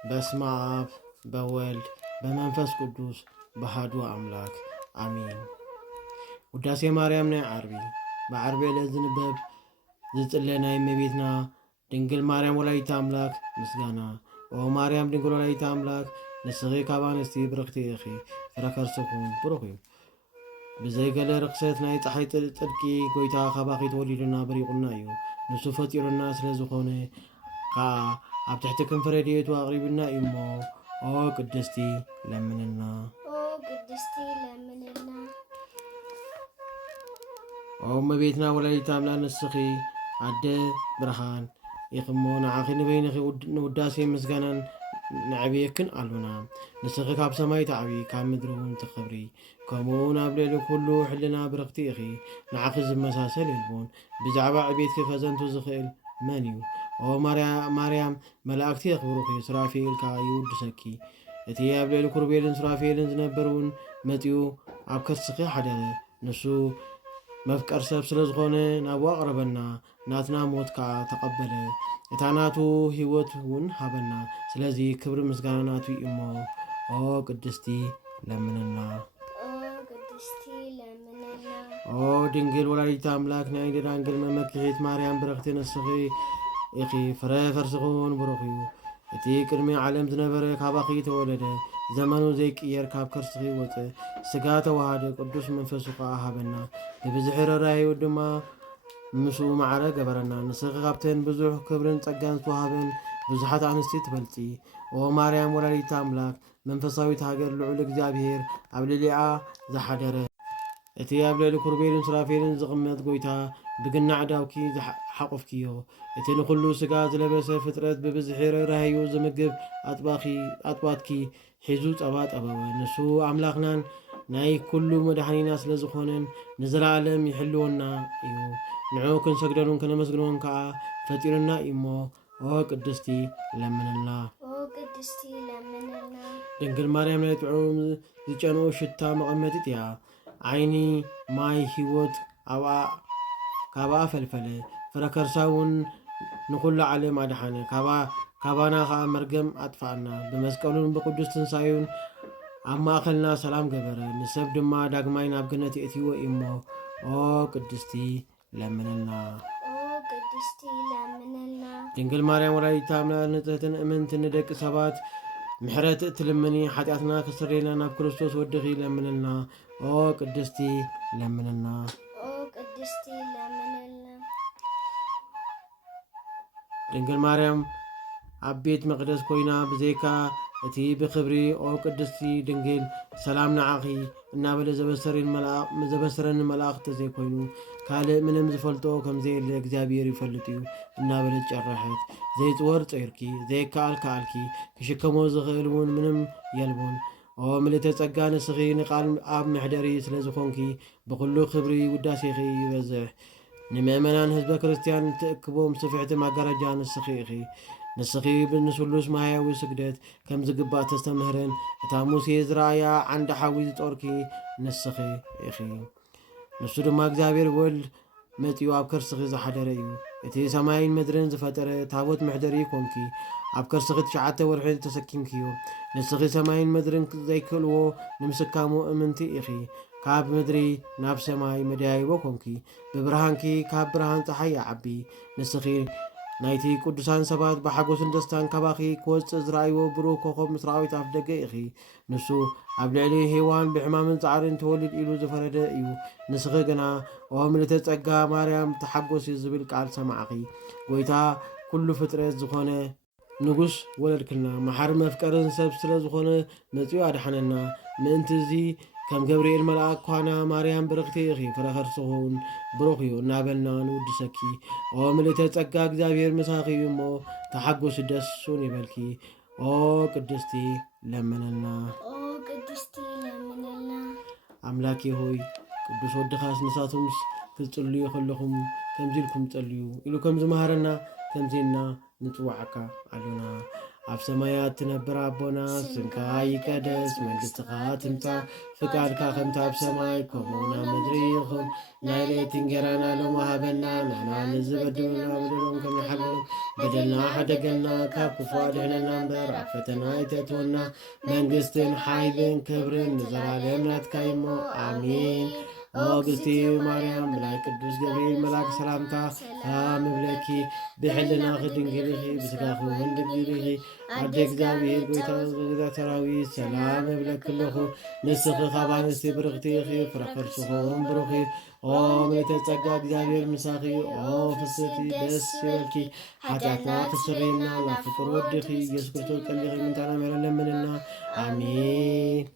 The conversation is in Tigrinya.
በስመ አብ በወልድ በመንፈስ ቅዱስ በአሐዱ አምላክ አሜን። ውዳሴ ማርያም ናይ ዓርቢ በዓርቢ ዕለት ዝንበብ ዝጽለና እመቤትና ድንግል ማርያም ወላዲተ አምላክ ምስጋና ኦ ማርያም ድንግል ወላዲተ አምላክ ንስኺ ካብ አንስቲ ብርክቲ ኢኺ ፍረ ከርስኹም ብሩኽ እዩ። ብዘይገለ ርክሰት ናይ ፀሓይ ጽድቂ ጎይታ ካባኺ ተወሊዱና በሪቑና እዩ። ንሱ ፈጢሩና ስለ ዝኾነ ከዓ ኣብ ትሕቲ ክንፈ ረድኤቱ ኣቕሪብና እዩ እሞ ኦ ቅድስቲ ለምንና ኦ እመቤትና ወላዲተ አምላክ ንስኺ ኣደ ብርሃን ኢኽሞ ንዓኺ ንበይንኺ ንውዳሴ ምስጋናን ንዕብየክን ኣሉና። ንስኺ ካብ ሰማይ ተዓቢ ካብ ምድሪ እውን ትኽብሪ ከምኡውን ኣብ ልዕሊ ኩሉ ሕልና ብርክቲ ኢኺ ንዓኺ ዝመሳሰል የልቦን። ብዛዕባ ዕቤትኪ ከዘንቱ ዝኽእል መን እዩ? ኦ ማርያም መላእክቲ የኽብሩኺ ሱራፌል ከዓ ይውድሰኪ። እቲ ኣብ ልዕሊ ኩርቤልን ሱራፌልን ዝነበር እውን መፂኡ ኣብ ከርስኺ ሓደረ። ንሱ መፍቀር ሰብ ስለ ዝኾነ ናብኡ ኣቕረበና፣ ናትና ሞት ከዓ ተቐበለ፣ እታ ናቱ ህይወት እውን ሃበና። ስለዚ ክብሪ ምስጋና ናቱ እሞ ኦ ቅድስቲ ለምንና። ኦ ድንግል ወላዲተ አምላክ ናይ ደናግል መመክሒት ማርያም ብረክቲ ንስኺ ኢኺ ፍረ ከርስኹን ብሩኽ እዩ። እቲ ቅድሚ ዓለም ዝነበረ ካባኺ ተወለደ፣ ዘመኑ ዘይቅየር ካብ ከርስኺ ወፅእ፣ ስጋ ተዋሃደ፣ ቅዱስ መንፈሱ ከዓ ሃበና፣ ብብዝሒ ርህራሄኡ ድማ ምስኡ ማዕረ ገበረና። ንስኺ ካብተን ብዙሕ ክብርን ጸጋን ዝተዋሃበን ብዙሓት ኣንስቲ ትበልፂ ኦ ማርያም ወላዲተ አምላክ መንፈሳዊት ሃገር ልዑል እግዚአብሔር ኣብ ልዕሊኣ ዝሓደረ እቲ ኣብ ልዕሊ ኩርቤልን ሱራፌልን ዝቕመጥ ጎይታ ብግናዕ ዳውኪ ሓቆፍኪዮ። እቲ ንኩሉ ስጋ ዝለበሰ ፍጥረት ብብዝሒ ርህራሄኡ ዝምግብ ኣጥባትኪ ሒዙ ጸባ ጠበወ። ንሱ ኣምላኽናን ናይ ኩሉ መድሓኒና ስለ ዝኾነን ንዘለዓለም ይሕልወና እዩ። ንዑ ክንሰግደሉን ከነመስግኖን ከዓ ፈጢሩና እሞ ኦ ቅድስቲ ለምንና። ድንግል ማርያም ናይ ጥዑም ዝጨንኡ ሽታ መቐመጢት እያ። ዓይኒ ማይ ህይወት ካብኣ ፈልፈለ፣ ፍረ ከርሳ እውን ንኩሉ ዓለም ኣድሓነ። ካባና ከዓ መርገም ኣጥፋኣና። ብመስቀሉን ብቅዱስ ትንሳኤውን ኣብ ማእኸልና ሰላም ገበረ። ንሰብ ድማ ዳግማይ ናብ ገነት የእትይዎ እሞ ኦ ቅድስቲ ለምንና። ድንግል ማርያም ወላዲተ አምላክ ንጽሕትን እምንትን ንደቂ ሰባት ምሕረት እትልምኒ ሓጢኣትና ክስረየና ናብ ክርስቶስ ወድኺ ለምንና። ኦ ቅድስቲ ለምንና። ድንግል ማርያም ኣብ ቤት መቅደስ ኮይና ብዘይካ እቲ ብክብሪ ኦ ቅድስቲ ድንግል ሰላም ንዓኺ እናበለ ዘበሰረኒ መልኣኽ ተዘይኮይኑ ካልእ ምንም ዝፈልጦ ከምዘየለ እግዚአብሔር ይፈልጥ እዩ እናበለት ጨረሐት። ዘይፅወር ፀይርኪ ዘይከኣል ከኣልኪ ክሽከሞ ዝኽእል እውን ምንም የልቦን። ኦ ምልዕተ ጸጋ ንስኺ ንቓል ኣብ ምሕደሪ ስለ ዝኾንኪ ብኩሉ ክብሪ ውዳሴኺ ይበዝሕ። ንምእመናን ህዝበ ክርስቲያን ትእክቦም ስፍሕቲ ማጋረጃ ንስኺ ኢኺ። ንስኺ ብንስሉስ ማህያዊ ስግደት ከም ዝግባእ ተስተምህረን እታ ሙሴ ዝረኣያ ዓንዲ ሓዊ ዝጦርኪ ንስኺ ኢኺ። ንሱ ድማ እግዚአብሔር ወልድ መፂኡ ኣብ ከርስኺ ዝሓደረ እዩ። እቲ ሰማይን ምድርን ዝፈጠረ ታቦት ምሕደሪ ኮንኪ። ኣብ ከርስኺ 9 ወርሒ ተሰኪምኪዮ። ንስኺ ሰማይን ምድርን ዘይክእልዎ ንምስካሙ እምንቲ ኢኺ። ካብ ምድሪ ናብ ሰማይ መደያይቦ ኮንኪ። ብብርሃንኪ ካብ ብርሃን ፀሓይ ይዓቢ። ንስኺ ናይቲ ቅዱሳን ሰባት ብሓጎስን ደስታን ካባኺ ክወፅእ ዝረኣይዎ ብሩህ ኮኸብ ምስራዊት ኣፍ ደገ ኢኺ። ንሱ ኣብ ልዕሊ ሄዋን ብሕማምን ፃዕርን ተወሊድ ኢሉ ዝፈረደ እዩ። ንስኺ ግና ኦ ምልዕተ ጸጋ ማርያም ተሓጎሲ ዝብል ቃል ሰማዕኺ። ጎይታ ኩሉ ፍጥረት ዝኾነ ንጉስ ወለድክልና። መሓር መፍቀርን ሰብ ስለ ዝኾነ መፂኡ ኣድሓነና። ምእንቲ እዚ ከም ገብርኤል መልኣክ ኳና ማርያም ብርክቲ ኢኺ ፍረ ከርስኹን ብሩኽ እዩ እናበልና ንውድሰኪ። ኦ ምልዕተ ጸጋ እግዚአብሔር ምሳኺ እዩ እሞ ተሓጎሲ ደሱን ይበልኪ። ኦ ቅድስቲ ለምንና። ኣምላኬ ሆይ ቅዱስ ወድኻስ ንሳቶምስ ክትጽልዩ ከለኹም ከምዚ ኢልኩም ጸልዩ ኢሉ ከም ዝመሃረና ከምዚና ንጽዋዓካ ኣሉና። ኣብ ሰማያት ትነብር ኣቦና ስምካ ይቀደስ መንግሥትኻ ትምጻ ፍቃድካ ከምቲ ኣብ ሰማይ ከምኡውን ኣብ ምድሪ ይኹን ናይ ለይቲ እንጀራና ሎሚ ሃበና ንሕና ንዝበድሉና በደሎም ከመሓልሎም በደልና ሓደገልና ካብ ክፉ ኣድሕነና እምበር ኣብ ፈተና ኣይተእትወና መንግስትን ሓይልን ክብርን ንዘላለም ናትካ እሞ ኣሚን። ኦግስቲ ማርያም ብላይ ቅዱስ ገብርኤል መልአክ ሰላምታ ሰላም እብለኪ ብሕልና ድንግል ኢኺ ብስጋኺ እውን ድንግል ኢኺ ኣደ እግዚአብሔር ጎይታ ሰራዊት ሰላም እብለኪ ኣለኹ ንስኺ ካብ ኣንስቲ ብርክቲ ኢኺ ፍረ ከርስኹም ብሩኽ ኦ ምልዕተ ጸጋ እግዚአብሔር ምሳኺ ኦ ፍስቲ ደስ ይበልኪ ሓጢአትና ተሰረየና ናብ ፍቅር ወድኺ ኢየሱስ ክርስቶስ ቀሊኺ ምንታና መለለምንና አሜን።